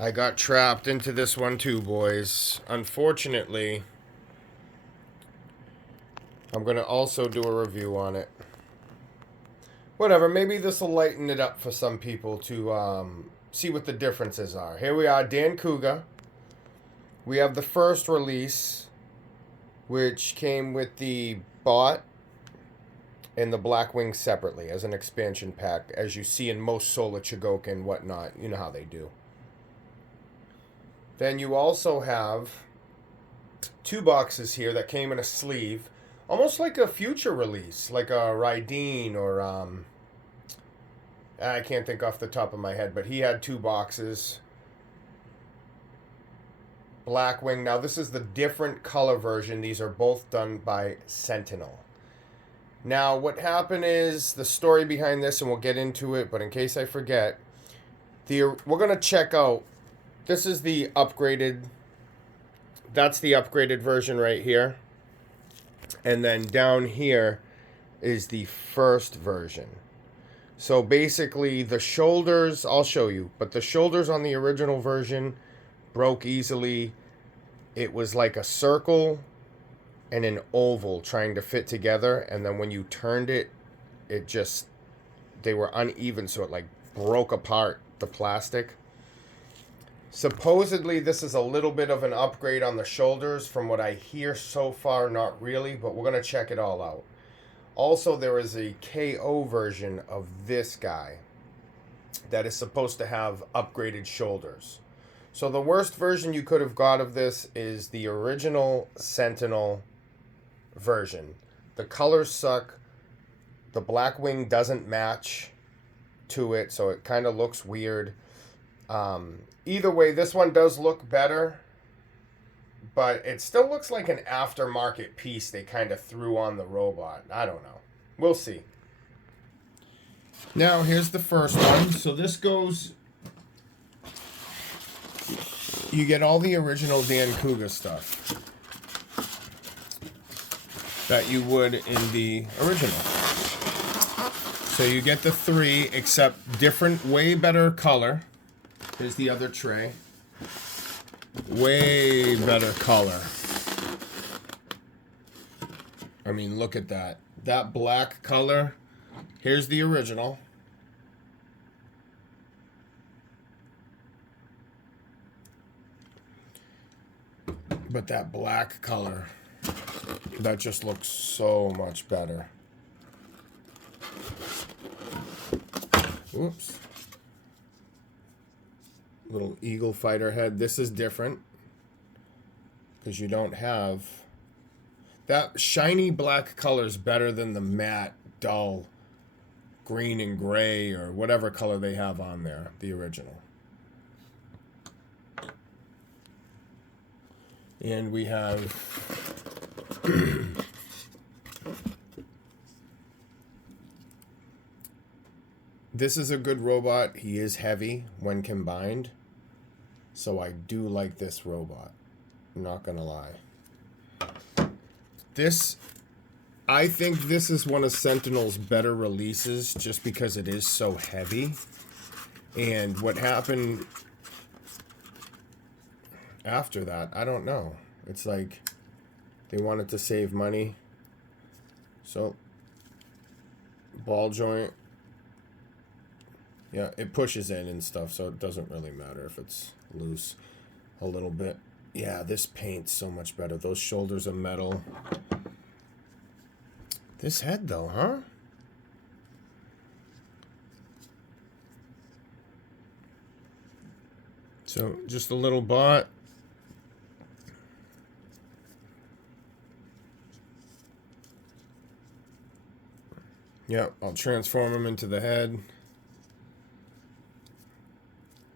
I got trapped into this one too, boys. Unfortunately, I'm going to also do a review on it. Whatever, maybe this will lighten it up for some people to see what the differences are. Here we are, Dancouga. We have the first release, which came with the bot and the Blackwing separately as an expansion pack, as you see in most Solar Chigoka and whatnot. You know how they do. Then you also have two boxes here that came in a sleeve, almost like a future release, like a Raideen or I can't think off the top of my head, but he had two boxes. Blackwing. Now this is the different color version. These are both done by Sentinel. Now what happened is the story behind this, and we'll get into it, but in case I forget, we're gonna check out. This is the upgraded. That's the upgraded version right here. And then down here is the first version. So basically the shoulders, I'll show you, but the shoulders on the original version broke easily. It was like a circle and an oval trying to fit together, and then when you turned it, they were uneven, so it like broke apart the plastic. Supposedly this is a little bit of an upgrade on the shoulders from what I hear so far. Not really, but we're going to check it all out. Also, there is a KO version of this guy that is supposed to have upgraded shoulders. So the worst version you could have got of this is the original Sentinel version. The colors suck. The Blackwing doesn't match to it, so it kind of looks weird. Either way, this one does look better, but it still looks like an aftermarket piece they kind of threw on the robot. I don't know. We'll see. Now, here's the first one. So this goes... You get all the original Dancouga stuff that you would in the original. So you get the three, except different, way better color. Here's the other tray. Way better color. I mean, look at that. That black color. Here's the original. But that black color, that just looks so much better. Oops. Little eagle fighter head. This is different because you don't have that shiny black color is better than the matte dull green and gray or whatever color they have on there, the original. And we have this is a good robot. He is heavy when combined. So I do like this robot. I'm not gonna lie. I think this is one of Sentinel's better releases just because it is so heavy. And what happened after that, I don't know. It's like they wanted to save money. So, ball joint. Yeah, it pushes in and stuff, so it doesn't really matter if it's loose a little bit. Yeah, this paint's so much better. Those shoulders are metal. This head, though, huh? So, just a little bot. Yep, I'll transform him into the head.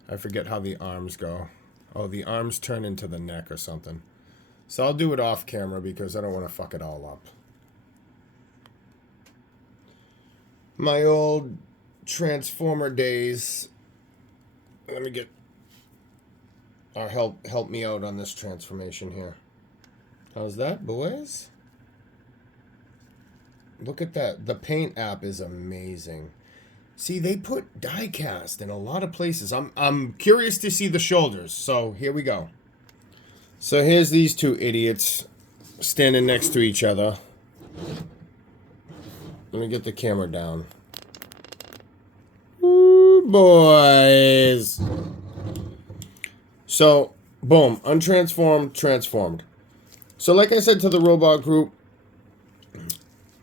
I forget how the arms go. Oh, the arms turn into the neck or something. So I'll do it off camera because I don't want to fuck it all up. My old Transformer days. Let me get... Or help me out on this transformation here. How's that, boys? Look at that. The paint app is amazing. See, they put die cast in a lot of places. I'm curious to see the shoulders. So here we go. So here's these two idiots standing next to each other. Let me get the camera down. Ooh, boys. So, boom, untransformed, transformed. So like I said to the robot group,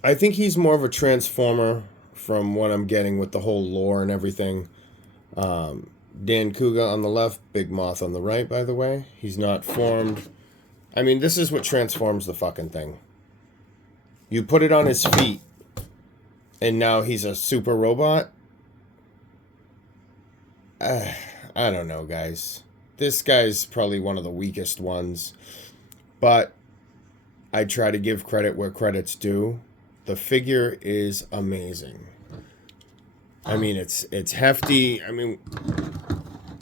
I think he's more of a transformer from what I'm getting with the whole lore and everything. Dancouga on the left, Big Moth on the right, by the way. He's not formed. I mean, this is what transforms the fucking thing. You put it on his feet, and now he's a super robot? I don't know, guys. This guy's probably one of the weakest ones. But I try to give credit where credit's due. The figure is amazing. I mean, it's hefty. I mean,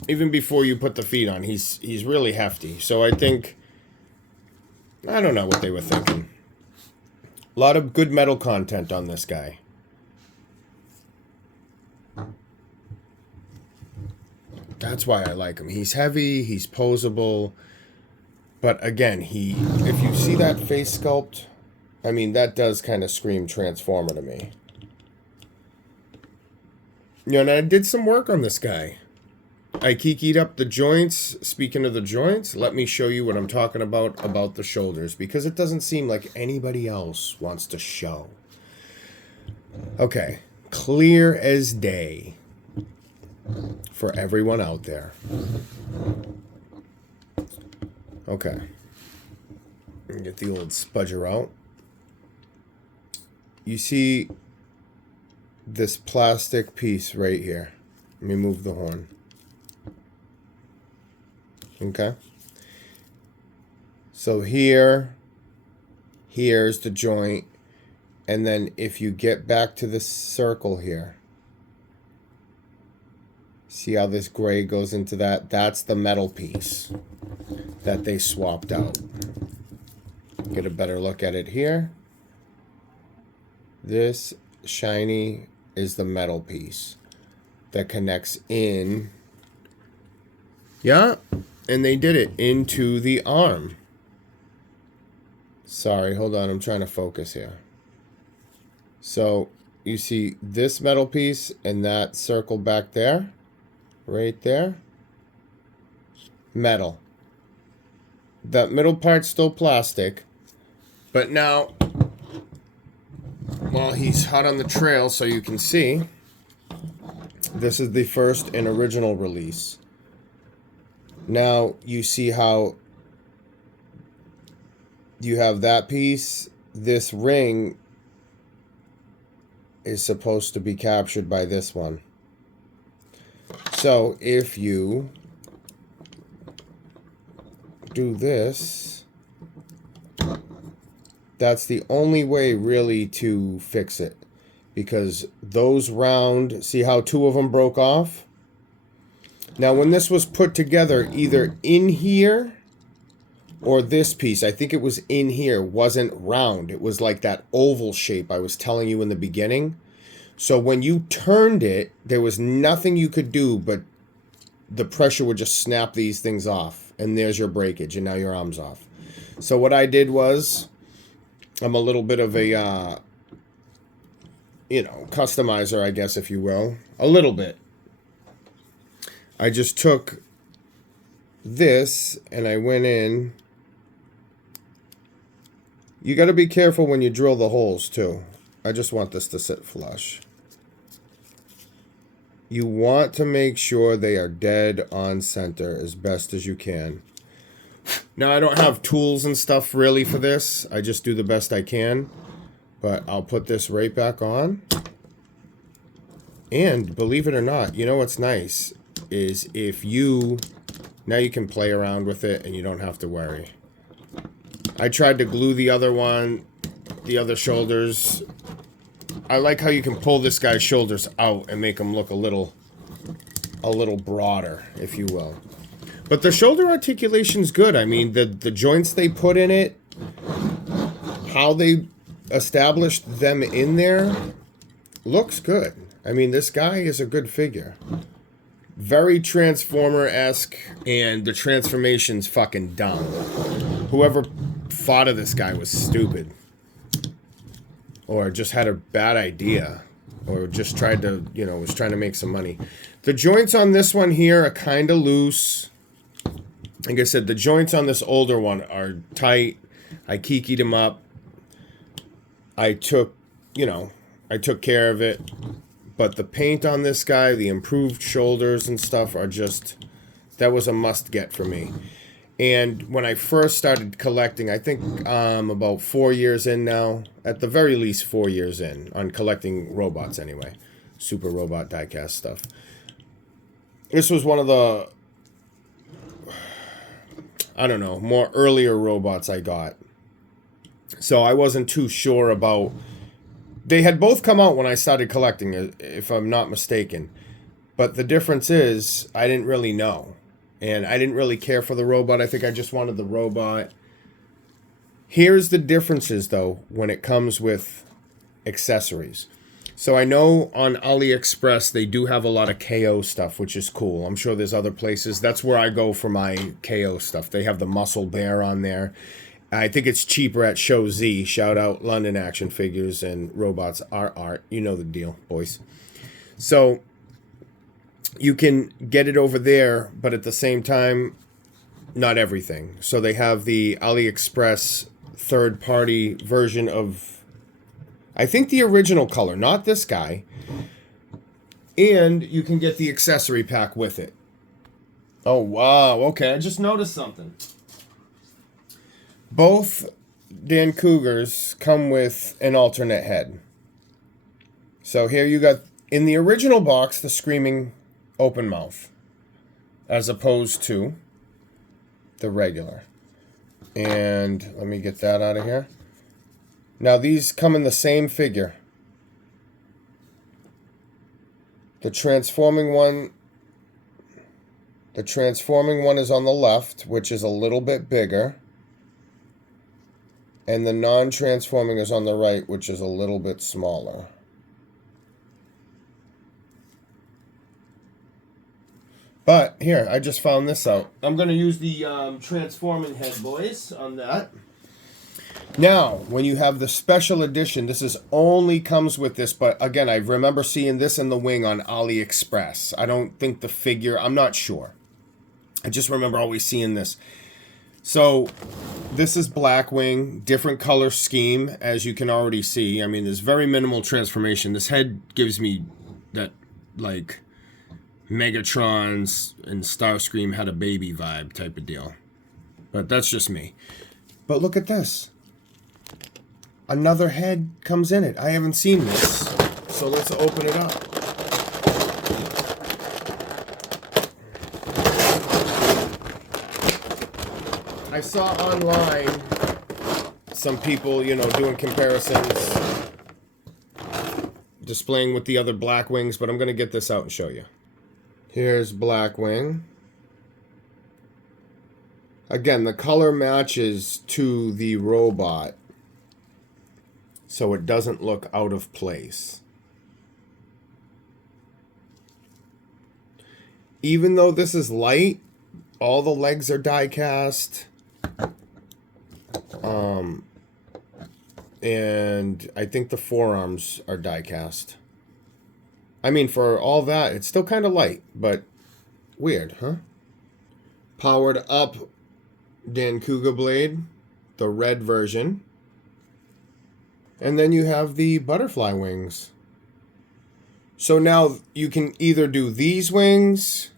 even before you put the feet on, he's really hefty. So I think, I don't know what they were thinking. A lot of good metal content on this guy. That's why I like him. He's heavy, he's posable. But again, if you see that face sculpt, I mean, that does kind of scream Transformer to me. You know, and I did some work on this guy. I kikied up the joints. Speaking of the joints, let me show you what I'm talking about the shoulders, because it doesn't seem like anybody else wants to show. Okay, clear as day for everyone out there. Okay. Get the old spudger out. You see this plastic piece right here. Let me move the horn. Okay. So here's the joint. And then if you get back to this circle here, see how this gray goes into that? That's the metal piece that they swapped out. Get a better look at it here. This shiny is the metal piece that connects in. Yeah, and they did it into the arm. Sorry, hold on, I'm trying to focus here. So you see this metal piece and that circle back there, right there, metal. That middle part's still plastic, but now, while he's hot on the trail, so you can see, this is the first and original release. Now you see how you have that piece. This ring is supposed to be captured by this one. So if you do this, that's the only way really to fix it, because those round, see how two of them broke off? Now when this was put together, either in here or this piece, I think it was in here, wasn't round. It was like that oval shape I was telling you in the beginning. So when you turned it, there was nothing you could do, but the pressure would just snap these things off. And there's your breakage, and now your arm's off. So what I did was, I'm a little bit of a, customizer, I guess, if you will. A little bit. I just took this, and I went in. You got to be careful when you drill the holes, too. I just want this to sit flush. You want to make sure they are dead on center as best as you can. Now, I don't have tools and stuff really for this. I just do the best I can. But I'll put this right back on. And believe it or not, you know what's nice is if you... Now you can play around with it and you don't have to worry. I tried to glue the other one, the other shoulders. I like how you can pull this guy's shoulders out and make them look a little broader, if you will. But the shoulder articulation's good. I mean, the joints they put in it, how they established them in there, looks good. I mean, this guy is a good figure. Very Transformer-esque, and the transformation's fucking dumb. Whoever thought of this guy was stupid. Or just had a bad idea. Or just tried to, you know, was trying to make some money. The joints on this one here are kind of loose. Like I said, the joints on this older one are tight. I kikied them up. I took care of it. But the paint on this guy, the improved shoulders and stuff are just, that was a must get for me. And when I first started collecting, I think about 4 years in now, at the very least 4 years in, on collecting robots anyway. Super robot diecast stuff. This was one of the, I don't know, more earlier robots I got. So I wasn't too sure about... They had both come out when I started collecting, if I'm not mistaken. But the difference is, I didn't really know. And I didn't really care for the robot. I think I just wanted the robot. Here's the differences, though, when it comes with accessories. So I know on AliExpress, they do have a lot of KO stuff, which is cool. I'm sure there's other places. That's where I go for my KO stuff. They have the Muscle Bear on there. I think it's cheaper at Show Z. Shout out London Action Figures and Robots are art. You know the deal, boys. So you can get it over there, but at the same time, not everything. So they have the AliExpress third-party version of, I think, the original color, not this guy. And you can get the accessory pack with it. Oh, wow. Okay, I just noticed something. Both Dancougars come with an alternate head. So here you got, in the original box, the screaming open mouth, as opposed to the regular. And let me get that out of here. Now these come in the same figure. The transforming one is on the left, which is a little bit bigger. And the non-transforming is on the right, which is a little bit smaller. But here, I just found this out. I'm going to use the transforming head, boys, on that. Now, when you have the special edition, this is only comes with this. But again, I remember seeing this in the wing on AliExpress. I don't think the figure, I'm not sure. I just remember always seeing this. So this is Blackwing, different color scheme, as you can already see. I mean, there's very minimal transformation. This head gives me that, like, Megatron's and Starscream had a baby vibe type of deal. But that's just me. But look at this. Another head comes in it. I haven't seen this. So let's open it up. I saw online some people, you know, doing comparisons, displaying with the other Blackwings, but I'm going to get this out and show you. Here's Blackwing. Again, the color matches to the robot, so it doesn't look out of place. Even though this is light, all the legs are die cast. And I think the forearms are die cast. I mean, for all that, it's still kind of light, but weird, huh? Powered up Dancouga blade, the red version. And then you have the butterfly wings. So now you can either do these wings,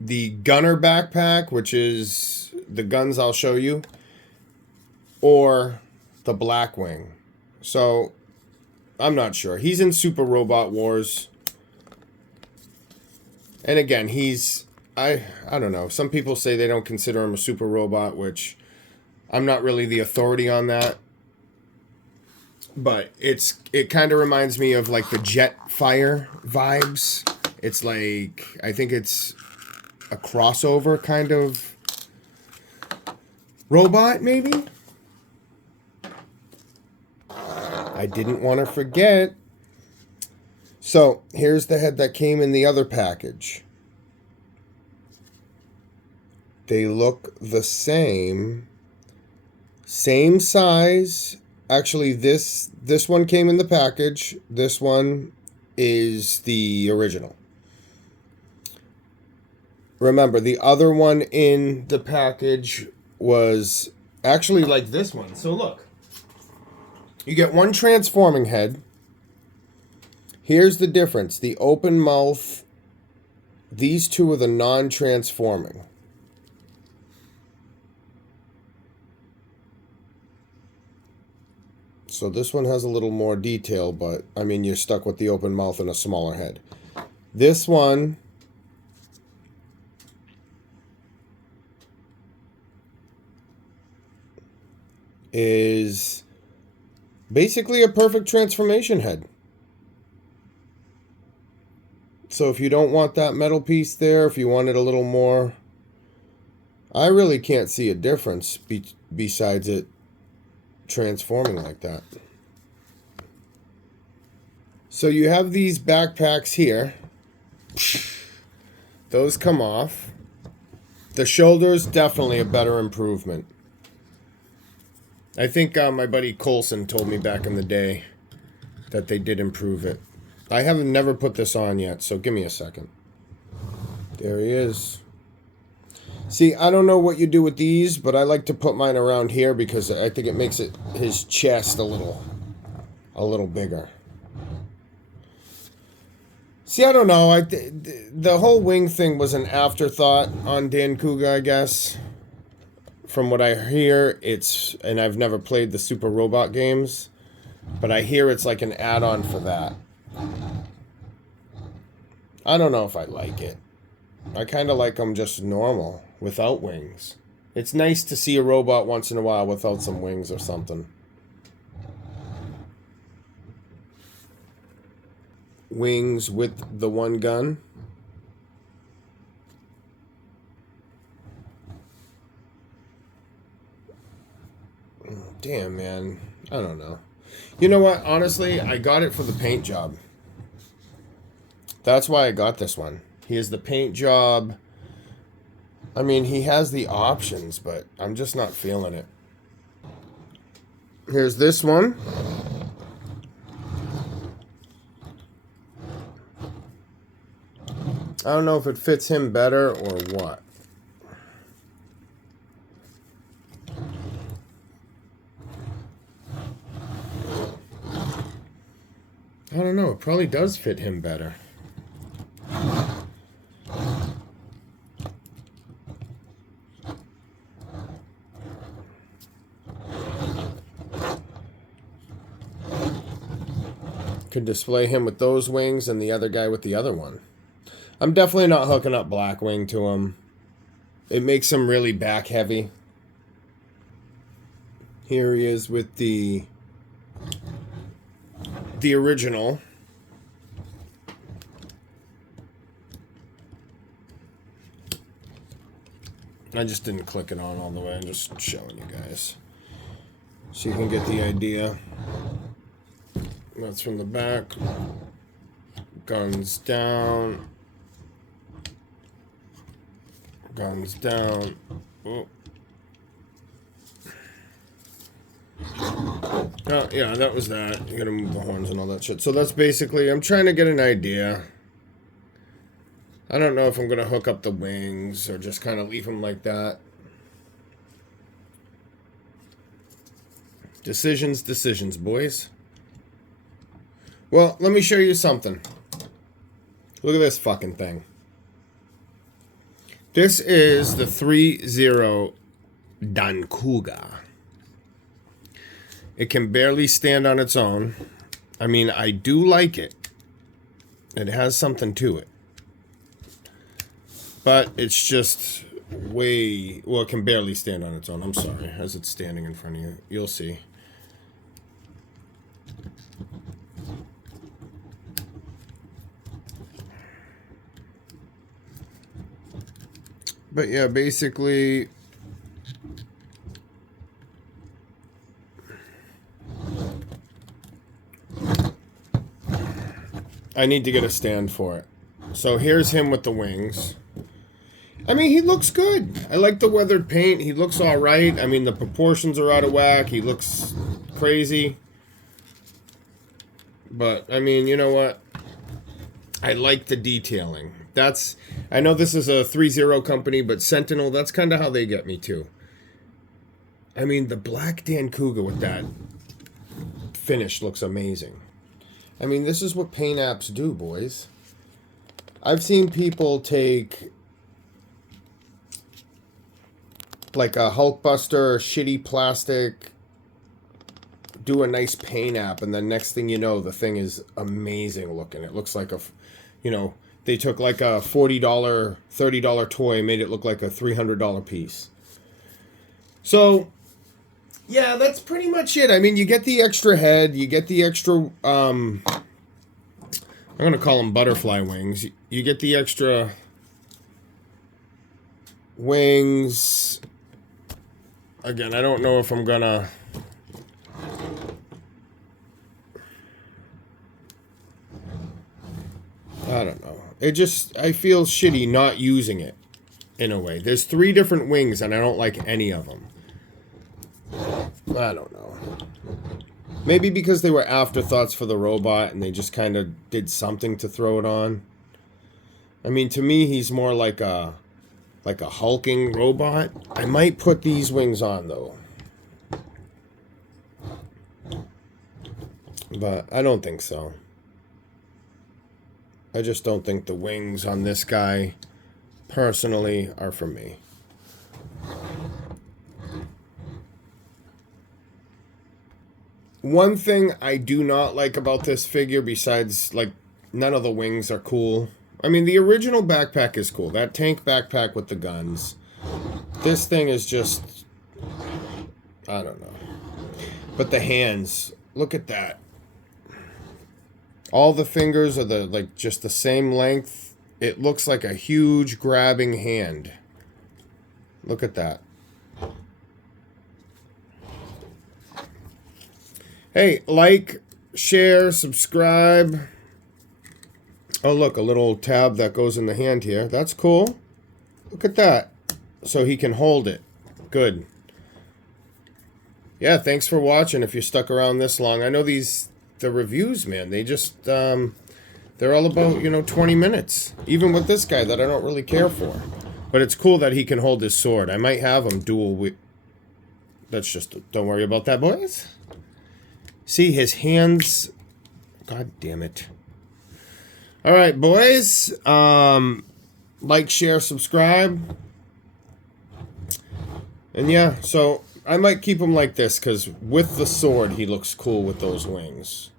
the gunner backpack, which is the guns I'll show you, or the Blackwing. So I'm not sure. He's in Super Robot Wars. And again, he's, I don't know. Some people say they don't consider him a super robot, which I'm not really the authority on that. But it kind of reminds me of like the Jetfire vibes. It's like, I think it's a crossover kind of robot, maybe? I didn't want to forget. So here's the head that came in the other package. They look the same. Same size. Actually, this one came in the package. This one is the original. Remember, the other one in the package was actually like this one. So look. You get one transforming head. Here's the difference. The open mouth. These two are the non-transforming. So this one has a little more detail, but I mean, you're stuck with the open mouth and a smaller head. This one is basically a perfect transformation head. So if you don't want that metal piece there, if you want it a little more, I really can't see a difference besides it transforming like that. So you have these backpacks here. Those come off. The shoulder's definitely a better improvement. I think my buddy Colson told me back in the day that they did improve it. I haven't never put this on yet, so give me a second. There he is. See, I don't know what you do with these, but I like to put mine around here because I think it makes his chest a little bigger. See, I don't know. The whole wing thing was an afterthought on Dancouga, I guess. From what I hear, and I've never played the Super Robot games, but I hear it's like an add-on for that. I don't know if I like it. I kind of like them just normal, without wings. It's nice to see a robot once in a while without some wings or something. Wings with the one gun. Damn, man. I don't know. You know what? Honestly, I got it for the paint job. That's why I got this one. He has the paint job. I mean, he has the options, but I'm just not feeling it. Here's this one. I don't know if it fits him better or what. I don't know. It probably does fit him better. Could display him with those wings and the other guy with the other one. I'm definitely not hooking up Blackwing to him. It makes him really back heavy. Here he is with the original. I just didn't click it on all the way. I'm just showing you guys so you can get the idea. That's from the back. Guns down. Guns down. Oh. Oh, yeah, that was that. You gotta move the horns and all that shit. So that's basically, I'm trying to get an idea. I don't know if I'm gonna hook up the wings or just kind of leave them like that. Decisions, boys. Well, let me show you something. Look at this fucking thing. This is the 3.0 Dancouga. It can barely stand on its own. I mean, I do like it. It has something to it. But it's just way... Well, it can barely stand on its own. I'm sorry. As it's standing in front of you. You'll see. But yeah, basically... I need to get a stand for it. So here's him with the wings. I mean, he looks good. I like the weathered paint. He looks all right. I mean, the proportions are out of whack. He looks crazy. But, I mean, you know what? I like the detailing. I know this is a 3-0 company, but Sentinel, that's kind of how they get me too. I mean, the black Dancouga with that finish looks amazing. I mean, this is what paint apps do, boys. I've seen people take like a Hulkbuster, shitty plastic, do a nice paint app, and then next thing you know, the thing is amazing looking. It looks like they took like a $40, $30 toy and made it look like a $300 piece. So, yeah, that's pretty much it. I mean, you get the extra head, you get the extra, I'm going to call them butterfly wings. You get the extra wings. Again, I don't know if I'm going to... I don't know. I feel shitty not using it, in a way. There's 3 different wings, and I don't like any of them. I don't know. Maybe because they were afterthoughts for the robot, and they just kind of did something to throw it on. I mean, to me, he's more like a hulking robot. I might put these wings on, though. But I don't think so. I just don't think the wings on this guy, personally, are for me. One thing I do not like about this figure, besides, like, none of the wings are cool. I mean, the original backpack is cool. That tank backpack with the guns. This thing is just... I don't know. But the hands, look at that. All the fingers are just the same length. It looks like a huge grabbing hand. Look at that. Hey, like, share, subscribe. Oh, look, a little tab that goes in the hand here. That's cool. Look at that. So he can hold it. Good. Yeah, thanks for watching if you stuck around this long. I know the reviews, man, they just, they're all about, 20 minutes. Even with this guy that I don't really care for. But it's cool that he can hold his sword. I might have him dual. That's just, don't worry about that, boys. See, his hands, god damn it. All right, boys, like, share, subscribe. And yeah, so I might keep him like this, because with the sword, he looks cool with those wings.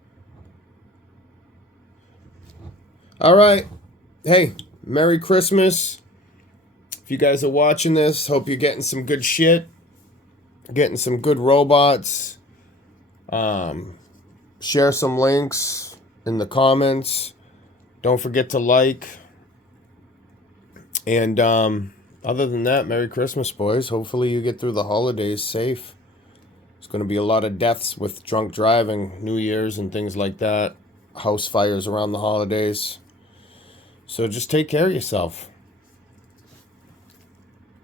Alright. Hey, Merry Christmas. If you guys are watching this, hope you're getting some good shit. Getting some good robots. Share some links in the comments. Don't forget to like. And, other than that, Merry Christmas, boys. Hopefully you get through the holidays safe. There's going to be a lot of deaths with drunk driving, New Year's and things like that. House fires around the holidays. So just take care of yourself.